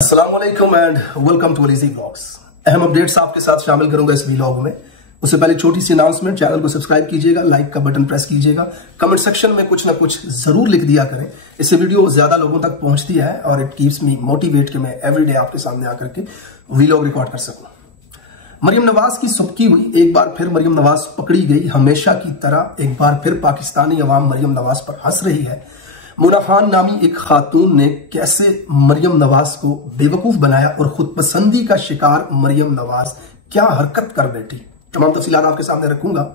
अस्सलाम वालेकुम and welcome to अलीज़ी vlogs. अहम अपडेट्स आपके साथ शामिल करूंगा इस व्लॉग में। उससे पहले छोटी सी अनाउंसमेंट, चैनल को सब्सक्राइब कीजिएगा, लाइक का बटन प्रेस कीजिएगा, कमेंट सेक्शन में कुछ ना कुछ जरूर लिख दिया करें। इससे वीडियो ज्यादा लोगों तक पहुंचती है और इट कीप्स मी मोटिवेट कि मैं एवरीडे आपके सामने आकर के व्लॉग रिकॉर्ड कर सकूं। मरियम नवाज की सुबकी हुई, एक बार फिर मरियम नवाज पकड़ी गई। हमेशा की तरह एक बार फिर पाकिस्तानी अवाम मरियम नवाज पर हंस रही है। मुना खान नामी एक खातून ने कैसे मरियम नवाज को बेवकूफ बनाया और खुदपसंदी का शिकार मरियम नवाज क्या हरकत कर बैठी, तमाम तफसीलात आपके सामने रखूंगा।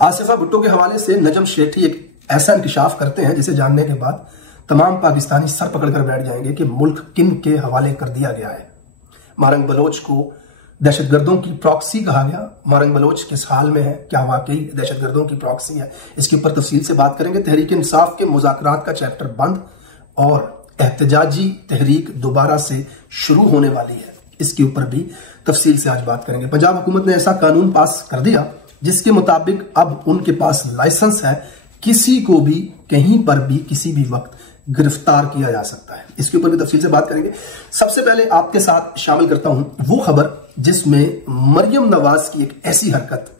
आसिफा भुट्टो के हवाले से नजम शेठी एक ऐसा इंकशाफ करते हैं जिसे जानने के बाद तमाम पाकिस्तानी सर पकड़कर बैठ जाएंगे कि मुल्क किन के हवाले कर दिया गया है। मारंग बलोच को दहशतगर्दों की प्रॉक्सी कहा गया। मारंग बलोच किस हाल में है, क्या वाकई दहशतगर्दों की प्रॉक्सी है, इसके ऊपर तफसील से बात करेंगे। तहरीक इंसाफ के मुज़ाकरात का चैप्टर बंद और एहतजाजी तहरीक दोबारा से शुरू होने वाली है, इसके ऊपर भी तफसील से आज बात करेंगे। पंजाब हुकूमत ने ऐसा कानून पास कर दिया जिसके मुताबिक अब उनके पास लाइसेंस है, किसी को भी कहीं पर भी किसी भी वक्त गिरफ्तार किया जा सकता है। इसके ऊपर भी तफसील से बात करेंगे। सबसे पहले आपके साथ शामिल करता हूं वो खबर जिसमें मरियम नवाज की एक ऐसी हरकत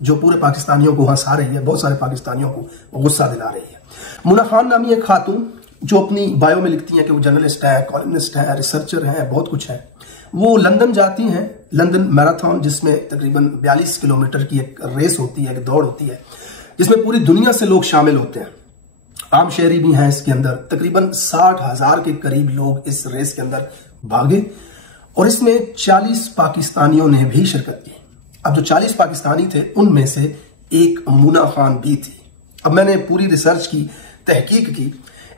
जो पूरे पाकिस्तानियों को हंसा रही है, बहुत सारे पाकिस्तानियों को गुस्सा दिला रही है। मुना खान नामी एक खातून जो अपनी बायो में लिखती हैं कि वो जर्नलिस्ट है, कॉलमनिस्ट है, रिसर्चर है, बहुत कुछ है। वो लंदन जाती हैं, लंदन मैराथन जिसमें तकरीबन 42 किलोमीटर की एक रेस होती है, एक दौड़ होती है, जिसमें पूरी दुनिया से लोग शामिल होते हैं। आम शहरी भी हैं इसके अंदर। तकरीबन 60,000 के करीब लोग इस रेस के अंदर भागे और इसमें 40 पाकिस्तानियों ने भी शिरकत की। अब जो 40 पाकिस्तानी थे उनमें से एक मुना खान भी थी। अब मैंने पूरी रिसर्च की, तहकीक की।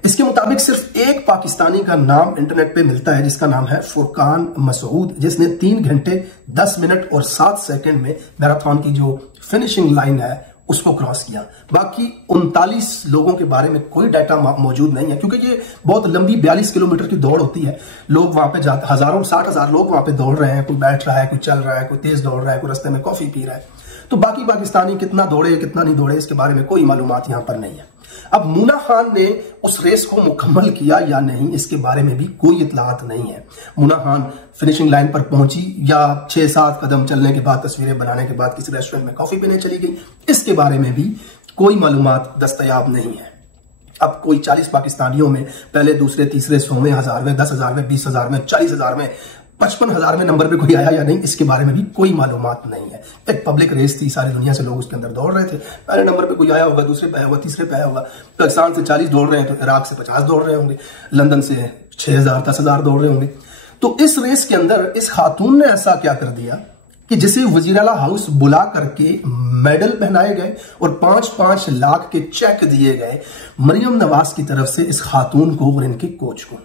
इसके मुताबिक सिर्फ एक पाकिस्तानी का नाम इंटरनेट पे मिलता है जिसका नाम है फुरकान मसूद, जिसने 3 घंटे 10 मिनट और 7 सेकंड में मैराथन की जो फिनिशिंग लाइन है उसको क्रॉस किया। बाकी 39 लोगों के बारे में कोई डाटा मौजूद नहीं है क्योंकि ये बहुत लंबी 42 किलोमीटर की दौड़ होती है। लोग वहां पे जाते, हजारों 60,000 लोग वहां पे दौड़ रहे हैं, कोई बैठ रहा है, कोई चल रहा है, कोई तेज दौड़ रहा है, कोई रास्ते में कॉफी पी रहा है। तो बाकी पाकिस्तानी कितना दौड़े कितना नहीं दौड़े इसके बारे में कोई मालूमात यहां पर नहीं है। अब मुना खान ने उस रेस को मुकम्मल किया या नहीं इसके बारे में भी कोई इतलात नहीं है। मुना खान फिनिशिंग लाइन पर पहुंची या 6-7 कदम चलने के बाद, तस्वीरें बनाने के बाद किसी रेस्टोरेंट में कॉफी पीने चली गई, इसके बारे में भी कोई मालूमात दस्तयाब नहीं है। अब कोई 40 पाकिस्तानियों में पहले, दूसरे, तीसरे, 100वें, 1000वें, 10,000वें, 20,000वें, 40,000वें, 55,000वें नंबर पे कोई आया या नहीं इसके बारे में भी कोई मालूमात नहीं है। एक पब्लिक रेस थी, सारी दुनिया से लोग उसके अंदर दौड़ रहे थे। पहले नंबर पे कोई आया होगा, दूसरे पे आया होगा, तीसरे पे आया होगा। पाकिस्तान से 40 दौड़ रहे हैं तो इराक से 50 दौड़ रहे होंगे, लंदन से 6,000, 10,000 दौड़ रहे होंगे। तो इस रेस के अंदर इस खातून ने ऐसा क्या कर दिया कि जिसे वजीर आला हाउस बुला करके मेडल पहनाए गए और 5-5 लाख के चेक दिए गए मरियम नवाज की तरफ से इस खातून को और इनके कोच को।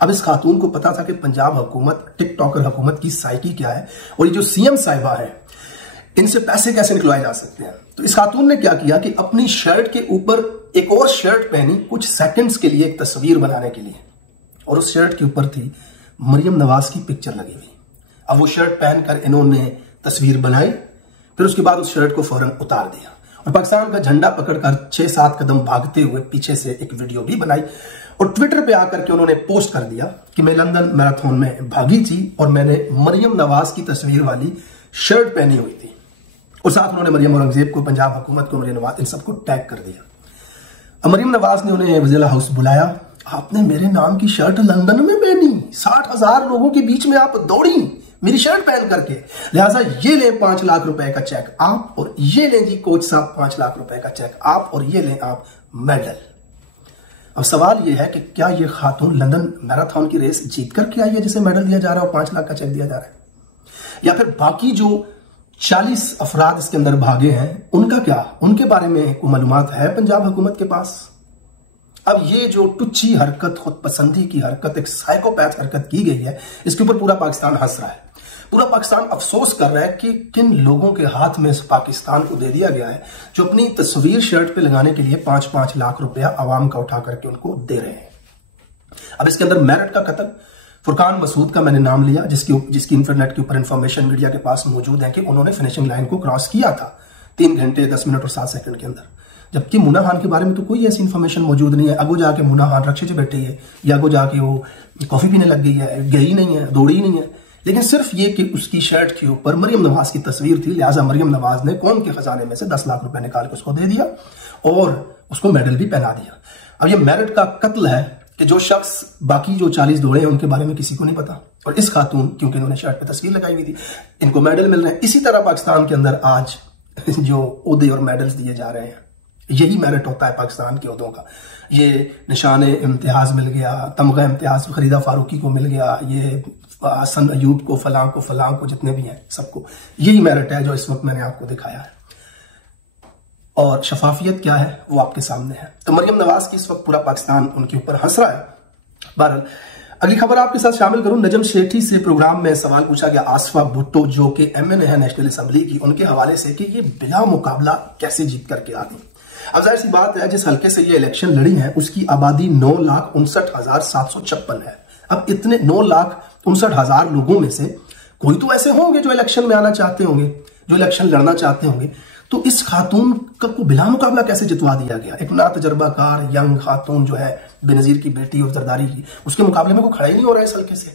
अब इस खातून को पता था कि पंजाब हुकूमत, टिकटॉकर हुकूमत की साइकी क्या है और ये जो सीएम साहिबा है इनसे पैसे कैसे निकलवाए जा सकते हैं। तो इस खातून ने क्या किया कि अपनी शर्ट के ऊपर एक और शर्ट पहनी कुछ सेकंड्स के लिए, एक तस्वीर बनाने के लिए, और उस शर्ट के ऊपर थी मरियम नवाज की पिक्चर लगी हुई। अब वो शर्ट पहनकर इन्होंने तस्वीर बनाई, फिर उसके बाद उस शर्ट को फौरन उतार दिया और पाकिस्तान का झंडा पकड़कर 6-7 कदम भागते हुए पीछे से एक वीडियो भी बनाई और ट्विटर पे आकर के उन्होंने पोस्ट कर दिया कि मैं लंदन मैराथन में भागी थी और मैंने मरियम नवाज की तस्वीर वाली शर्ट पहनी हुई थी। और साथ उन्होंने मरियम औरंगजेब को, पंजाब हुकूमत को, मरियम नवाज, इन सबको टैग कर दिया। अब मरियम नवाज ने उन्हें वज़ीर हाउस बुलाया, आपने मेरे नाम की शर्ट लंदन में पहनी, 60,000 लोगों के बीच में आप दौड़ी मेरी शर्ट पहन करके, लिहाजा ये लें 5 लाख रुपए का चेक आप, और ये लें जी कोच साहब 5 लाख रुपए का चेक आप, और ये लें आप मेडल। अब सवाल यह है कि क्या ये खातून लंदन मैराथन की रेस जीत करके आई है जिसे मेडल दिया जा रहा है और 5 लाख का चेक दिया जा रहा है, या फिर बाकी जो 40 अफराद इसके अंदर भागे हैं उनका क्या, उनके बारे में कोई मालूमात है पंजाब हुकूमत के पास? अब ये जो टुच्ची हरकत, खुदपसंदी की हरकत, एक साइकोपैथ हरकत की गई है, इसके ऊपर पूरा पाकिस्तान हंस रहा है। पूरा पाकिस्तान अफसोस कर रहा है कि किन लोगों के हाथ में इस पाकिस्तान को दे दिया गया है जो अपनी तस्वीर शर्ट पे लगाने के लिए 5-5 लाख रुपया आवाम का उठा करके उनको दे रहे हैं। अब इसके अंदर मेरिट का कतल, फुरकान मसूद का मैंने नाम लिया जिसकी इंटरनेट के ऊपर इंफॉर्मेशन मीडिया के पास मौजूद है कि उन्होंने फिनिशिंग लाइन को क्रॉस किया था 3 घंटे 10 मिनट और 7 सेकंड के अंदर। जबकि मुना खान के बारे में तो कोई ऐसी इंफॉर्मेशन मौजूद नहीं है। अगो जाके मुना खान रक्षे से बैठी है या अगो जाके वो कॉफी पीने लग गई है, गई नहीं है, दौड़ी नहीं है, लेकिन सिर्फ ये कि उसकी शर्ट के ऊपर मरियम नवाज की तस्वीर थी, लिहाजा मरियम नवाज ने कौम के खजाने में से 10 लाख रुपए निकाल के उसको दे दिया और उसको मेडल भी पहना दिया। अब ये मेरिट का कत्ल है कि जो शख्स बाकी जो 40 दौड़े हैं उनके बारे में किसी को नहीं पता, और इस खातून क्योंकि इन्होंने शर्ट पे तस्वीर लगाई हुई थी, इनको मेडल मिल रहे हैं। इसी तरह पाकिस्तान के अंदर आज जो ओहदे और मेडल्स दिए जा रहे हैं, यही मेरिट होता है पाकिस्तान के ओहदों का। ये निशान इम्तियाज मिल गया, तमगा इम्तियाज फरीदा फारूकी को मिल गया, ये हसन अयूब को, फलां को, जितने भी हैं सबको, यही मेरिट है जो इस वक्त मैंने आपको दिखाया है। और शफाफियत क्या है वो आपके सामने है। तो मरियम नवाज की इस वक्त पूरा पाकिस्तान उनके ऊपर हंस रहा है। बहरहाल अगली खबर आपके साथ शामिल करूं। नजम शेठी से प्रोग्राम में सवाल पूछा गया आसफा भुट्टो जो कि MNA है नेशनल असेंबली की, उनके हवाले से कि ये बिला मुकाबला कैसे जीत करके आ गई। अब जाहिर सी बात है जिस हल्के से ये इलेक्शन लड़ी है उसकी आबादी 9,59,756 है। अब इतने 9,59,000 लोगों में से कोई तो ऐसे होंगे जो इलेक्शन में आना चाहते होंगे, जो इलेक्शन लड़ना चाहते होंगे, तो इस खातून को बिला मुकाबला कैसे जितवा दिया गया। एक ना तजर्बाकार यंग खातून जो है बेनजीर की बेटी और जरदारी की, उसके मुकाबले में कोई खड़ा ही नहीं हो रहा है इस हल्के से।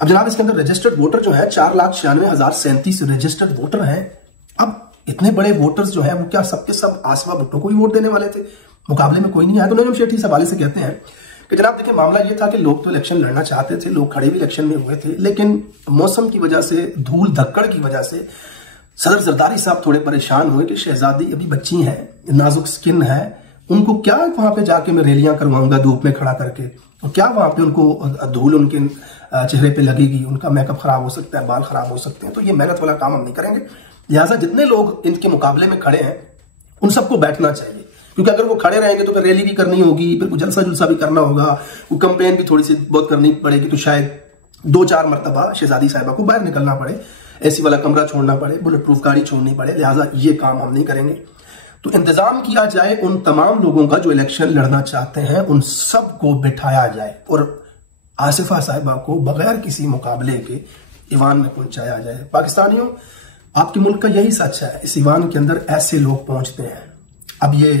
अब जनाब इसके अंदर रजिस्टर्ड वोटर जो है 4,96,037 रजिस्टर्ड वोटर हैं। अब इतने बड़े वोटर्स जो है वो क्या सबके सब आसफा भुट्टो को ही वोट देने वाले थे? मुकाबले में कोई नहीं आया। तो नजम शेठी इस हवाले से कहते हैं कि जनाब देखिए मामला ये था कि लोग तो इलेक्शन लड़ना चाहते थे, लोग खड़े भी इलेक्शन में हुए थे, लेकिन मौसम की वजह से, धूल धक्कड़ की वजह से सदर जरदारी साहब थोड़े परेशान हुए कि शहजादी अभी बच्ची हैं, नाजुक स्किन है, उनको क्या वहां पे जाके मैं रैलियां करवाऊंगा धूप में खड़ा करके, और क्या वहां पे उनको धूल उनके चेहरे पे लगेगी, उनका मेकअप खराब हो सकता है, बाल खराब हो सकते हैं, तो ये मेहनत वाला काम हम नहीं करेंगे। लिहाजा जितने लोग इनके मुकाबले में खड़े हैं उन सबको बैठना चाहिए, क्योंकि अगर वो खड़े रहेंगे तो फिर रैली भी करनी होगी, फिर कुछ जलसा जुलसा भी करना होगा, वो कंपेन भी थोड़ी सी बहुत करनी पड़ेगी, तो शायद 2-4 मरतबा शहजादी साहिबा को बाहर निकलना पड़े, एसी वाला कमरा छोड़ना पड़े, बुलेट प्रूफ गाड़ी छोड़नी पड़े। लिहाजा ये काम हम नहीं करेंगे। तो इंतजाम किया जाए उन तमाम लोगों का जो इलेक्शन लड़ना चाहते हैं, उन सबको बिठाया जाए और आसिफा साहिबा को बगैर किसी मुकाबले के ईवान में पहुंचाया जाए। पाकिस्तानियों, आपके मुल्क का यही सच है, इस ईवान के अंदर ऐसे लोग पहुंचते हैं। अब ये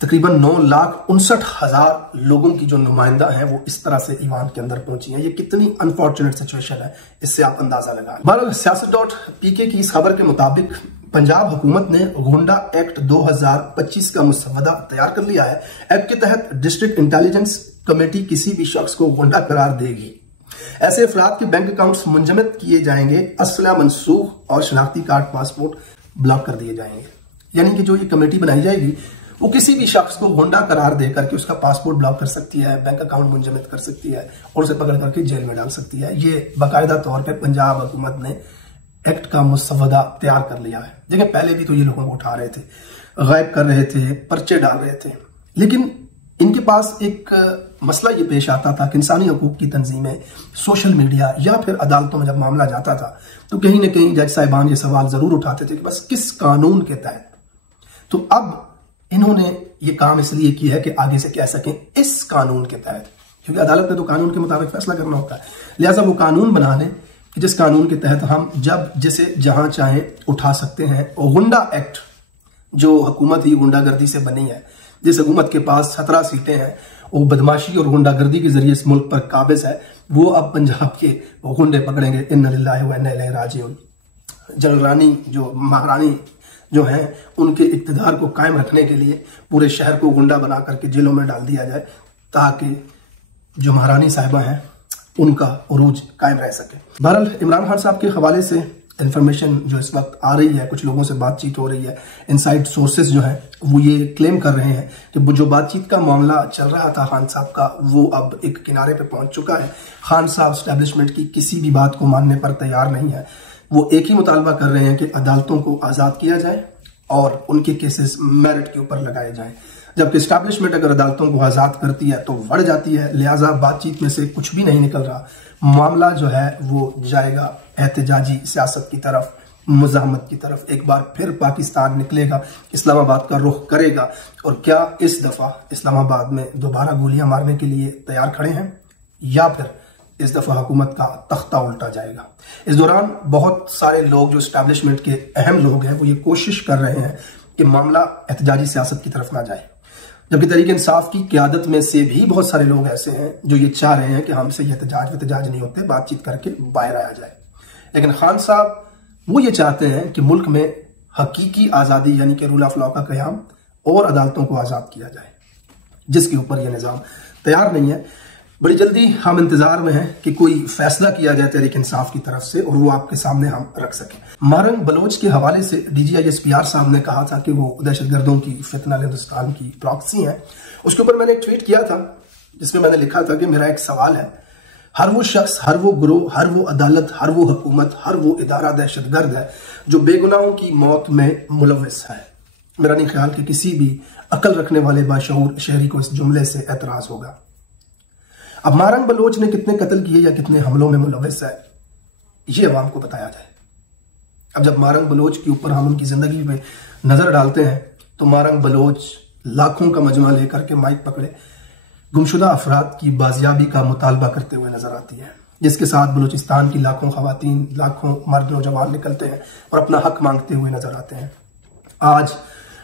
तकरीबन 9,59,000 लोगों की जो नुमाइंदा हैं वो इस तरह से ईवान के अंदर पहुंची हैं। ये कितनी अनफॉर्चुनेट सिचुएशन है, इससे आप अंदाजा लगा। बहरहाल siyaset.pk की इस खबर के मुताबिक पंजाब हुकूमत ने गोंडा एक्ट 2025 का मुसवदा तैयार कर लिया है। एक्ट के तहत डिस्ट्रिक्ट इंटेलिजेंस कमेटी किसी भी शख्स को गोंडा करार देगी। ऐसे अफराद के बैंक अकाउंट्स मुंजमद किए जाएंगे, असला मनसूख और शनाख्ती कार्ड पासपोर्ट ब्लॉक कर दिए जाएंगे। यानी कि जो ये कमेटी बनाई जाएगी वो किसी भी शख्स को गोंडा करार देकर के उसका पासपोर्ट ब्लॉक कर सकती है, बैंक अकाउंट मुंजमद कर सकती है और उसे पकड़ करके जेल में डाल सकती है। ये बाकायदा तौर पर पंजाब हुकूमत ने एक्ट का मुसवदा तैयार कर लिया है। देखिए पहले भी तो ये लोगों को उठा रहे थे, गायब कर रहे थे, पर्चे डाल रहे थे, लेकिन इनके पास एक मसला ये पेश आता था कि इंसानी हकूक की तंजीमें, सोशल मीडिया या फिर अदालतों में जब मामला जाता था तो कहीं ना कहीं जज साहिबान ये सवाल जरूर उठाते थे कि बस किस कानून के तहत। तो अब इन्होंने ये काम इसलिए किया है कि आगे से कह सकें इस कानून के तहत, क्योंकि अदालत ने तो कानून के मुताबिक फैसला करना होता है। लिहाजा वो कानून बना लें कि जिस कानून के तहत हम जब जिसे जहां चाहें उठा सकते हैं। और गुंडा एक्ट जो हुकूमत ही गुंडागर्दी से बनी है, जिस हुकूमत के पास 17 सीटें हैं, वो बदमाशी और गुंडागर्दी के जरिए इस मुल्क पर काबिज है, वो अब पंजाब के गुंडे पकड़ेंगे। इन्ना लिल्लाहि व इन्ना इलैहि राजिऊन। जनरल रानी जो महारानी जो हैं उनके इक़्तिदार को कायम रखने के लिए पूरे शहर को गुंडा बना करके जेलों में डाल दिया जाए ताकि जो महारानी साहिबा हैं उनका उरूज कायम रह सके। बहरहाल इमरान खान साहब के हवाले से इंफॉर्मेशन जो इस वक्त आ रही है, कुछ लोगों से बातचीत हो रही है, इनसाइड सोर्सेज जो हैं वो ये क्लेम कर रहे हैं कि जो बातचीत का मामला चल रहा था खान साहब का, वो अब एक किनारे पे पहुंच चुका है। खान साहब एस्टेब्लिशमेंट की किसी भी बात को मानने पर तैयार नहीं है। वो एक ही मुतालबा कर रहे हैं कि अदालतों को आज़ाद किया जाए और उनके केसेस मेरिट के ऊपर लगाए जाएं। जबकि एस्टैब्लिशमेंट अगर अदालतों को आज़ाद करती है तो बढ़ जाती है। लिहाजा बातचीत में से कुछ भी नहीं निकल रहा। मामला जो है वो जाएगा एहतजाजी सियासत की तरफ, मुज़ाहमत की तरफ। एक बार फिर पाकिस्तान निकलेगा, इस्लामाबाद का रुख करेगा। और क्या इस दफा इस्लामाबाद में दोबारा गोलियां मारने के लिए तैयार खड़े हैं, या फिर इस दफा हुकूमत का तख्ता उल्टा जाएगा। इस दौरान बहुत सारे लोग जो एस्टैब्लिशमेंट के अहम लोग हैं वो ये कोशिश कर रहे हैं कि मामला एहतजाजी सियासत की तरफ ना जाए। जबकि तहरीक इंसाफ की क़यादत में से भी बहुत सारे लोग ऐसे हैं जो ये चाह रहे हैं कि हमसे एहतजाज नहीं होते, बातचीत करके बाहर आया जाए। लेकिन खान साहब वो ये चाहते हैं कि मुल्क में हकीकी आज़ादी यानी कि रूल ऑफ लॉ का क़याम और अदालतों को आज़ाद किया जाए, जिसके ऊपर यह निज़ाम तैयार नहीं है। बड़ी जल्दी हम इंतजार में हैं कि कोई फैसला किया जाए तहरीक इंसाफ की तरफ से और वो आपके सामने हम रख सकें। मारंग बलोच के हवाले से DGI-SPR साहब ने कहा था कि वो दहशतगर्दों की फितना हिंदुस्तान की प्रॉक्सी हैं। उसके ऊपर मैंने एक ट्वीट किया था जिसमें मैंने लिखा था कि मेरा एक सवाल है, हर वो शख्स, हर वो ग्रोह, हर वो अदालत, हर वो हुकूमत, हर वो इदारा दहशतगर्द है जो बेगुनाहों की मौत में मुलव्वस है। मेरा नहीं ख्याल कि किसी भी अकल रखने वाले बाशऊर शहरी को इस जुमले से एतराज होगा। अब मारंग बलोच ने कितने कत्ल किए या कितने हमलों में मुलव्वस है, ये अवाम को बताया जाए। अब जब मारंग बलोच के ऊपर हम उनकी जिंदगी में नजर डालते हैं तो मारंग बलोच लाखों का मजमा लेकर के माइक पकड़े गुमशुदा अफराद की बाजियाबी का मुतालबा करते हुए नजर आती है, जिसके साथ बलूचिस्तान की लाखों खवातीन, लाखों मर्द नौजवान निकलते हैं और अपना हक मांगते हुए नजर आते हैं। आज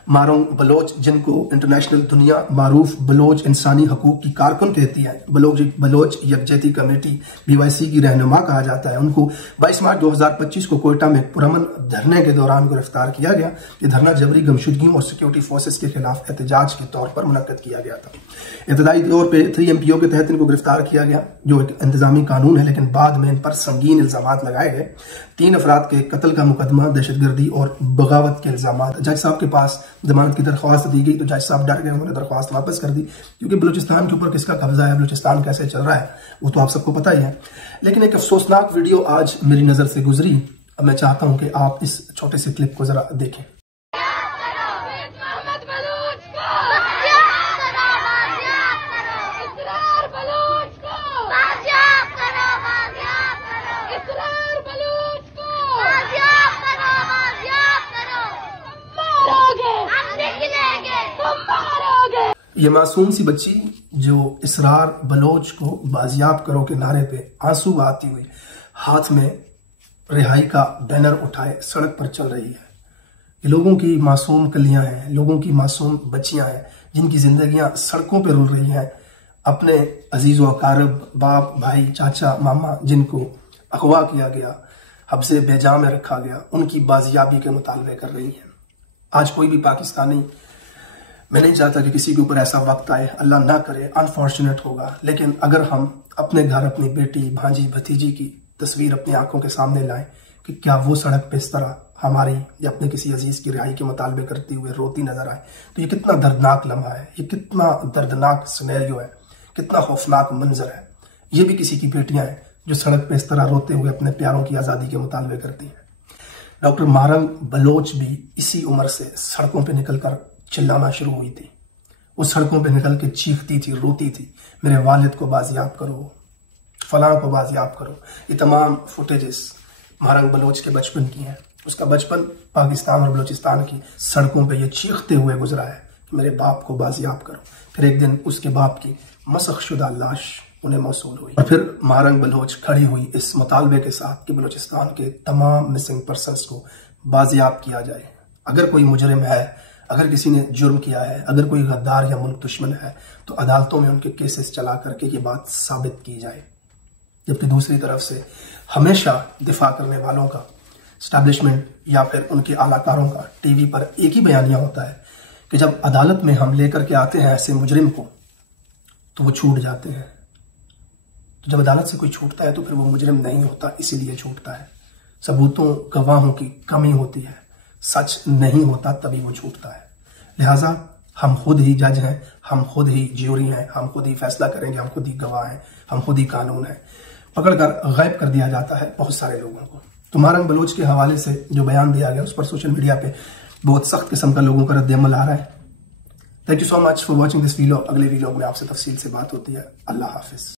मारंग बलोच, जिनको इंटरनेशनल दुनिया मारूफ बलोच इंसानी हकूक की कारकुन कहती है, बलोच यकजहती कमेटी BYC की रहनुमा कहा जाता है, उनको 22 मार्च 2025 को कोयटा में पुरअमन धरने के दौरान गिरफ्तार किया गया। ये धरना जबरी गुमशुदगियों और सिक्योरिटी फोर्सेस के खिलाफ एहतजाज के तौर पर मुनक्कद किया गया था। इब्तदाई तौर पर 3 MPO के तहत इनको गिरफ्तार किया गया, जो एक इंतजामी कानून है, लेकिन बाद में इन पर संगीन इल्जामात लगाए गए। 3 अफराद के कत्ल का मुकदमा, दहशतगर्दी और बगावत के इल्जामात। जज साहब के पास जमानत की दरख्वास्त दी गई तो जज साहब डर गए, उन्होंने दरख्वास्त वापस कर दी, क्योंकि बलूचिस्तान के ऊपर किसका कब्जा है, बलूचिस्तान कैसे चल रहा है, वो तो आप सबको पता ही है। लेकिन एक अफसोसनाक वीडियो आज मेरी नजर से गुजरी। अब मैं चाहता हूं कि आप इस छोटे से क्लिप को जरा देखें। ये मासूम सी बच्ची जो इसरार बलोच को बाजियाब करो के नारे पे आंसू बहाती हुई हाथ में रिहाई का बैनर उठाए सड़क पर चल रही है। ये लोगों की मासूम कलियां हैं, लोगों की मासूम बच्चियां हैं, जिनकी जिंदगियां सड़कों पे रुल रही हैं। अपने अजीज व अकारब, बाप, भाई, चाचा, मामा, जिनको अगवा किया गया, हब्से बेजा में रखा गया, उनकी बाजियाबी के मुतालबे कर रही हैं। आज कोई भी पाकिस्तानी, मैं नहीं चाहता कि किसी के ऊपर ऐसा वक्त आए, अल्लाह ना करे, अनफॉर्चुनेट होगा, लेकिन अगर हम अपने घर अपनी बेटी, भांजी, भतीजी की तस्वीर अपनी आंखों के सामने लाएं कि क्या वो सड़क पे इस तरह हमारी या अपने किसी अजीज की रिहाई के मुतालबे करती हुए रोती नजर आए, तो ये कितना दर्दनाक लम्हा है, ये कितना दर्दनाक सिनेरियो है, कितना खौफनाक मंजर है। ये भी किसी की बेटियां हैं जो सड़क पे इस तरह रोते हुए अपने प्यारों की आज़ादी के मुतालबे करती हैं। डॉक्टर मारंग बलोच भी इसी उम्र से सड़कों पर निकलकर चिल्लाना शुरू हुई थी। वो सड़कों पे निकल के चीखती थी, रोती थी, मेरे वालिद को बाजियाब करो, फलां को बाजियाब करो। ये तमाम फुटेजेस मारंग बलोच के बचपन की हैं। उसका बचपन पाकिस्तान और बलूचिस्तान की सड़कों पे ये चीखते हुए गुजरा है कि मेरे बाप को बाजियाब करो। फिर एक दिन उसके बाप की मसखशुदा लाश उन्हें मौसूल हुई और फिर मारंग बलोच खड़ी हुई इस मुतालबे के साथ कि बलूचिस्तान के तमाम मिसिंग पर्सनस को बाजियाब किया जाए। अगर कोई मुजरिम है, अगर किसी ने जुर्म किया है, अगर कोई गद्दार या मुल्क दुश्मन है, तो अदालतों में उनके केसेस चला करके ये बात साबित की जाए। जबकि दूसरी तरफ से हमेशा दिफा करने वालों का, एस्टैब्लिशमेंट या फिर उनके आलाकारों का टीवी पर एक ही बयानिया होता है कि जब अदालत में हम लेकर के आते हैं ऐसे मुजरिम को तो वो छूट जाते हैं। तो जब अदालत से कोई छूटता है तो फिर वो मुजरिम नहीं होता, इसीलिए छूटता है। सबूतों, गवाहों की कमी होती है, सच नहीं होता, तभी वो छूटता है। लिहाजा हम खुद ही जज हैं, हम खुद ही ज्यूरी हैं, हम खुद ही फैसला करेंगे, हम खुद ही गवाह हैं, हम खुद ही कानून हैं। पकड़कर गायब कर दिया जाता है बहुत सारे लोगों को। तो मारंग बलोच के हवाले से जो बयान दिया गया उस पर सोशल मीडिया पे बहुत सख्त किस्म का लोगों का रद्द-ए-अमल आ रहा है। Thank you so much for watching this video. अगले वीडियो में आपसे तफसील से बात होती है। अल्लाह हाफिज।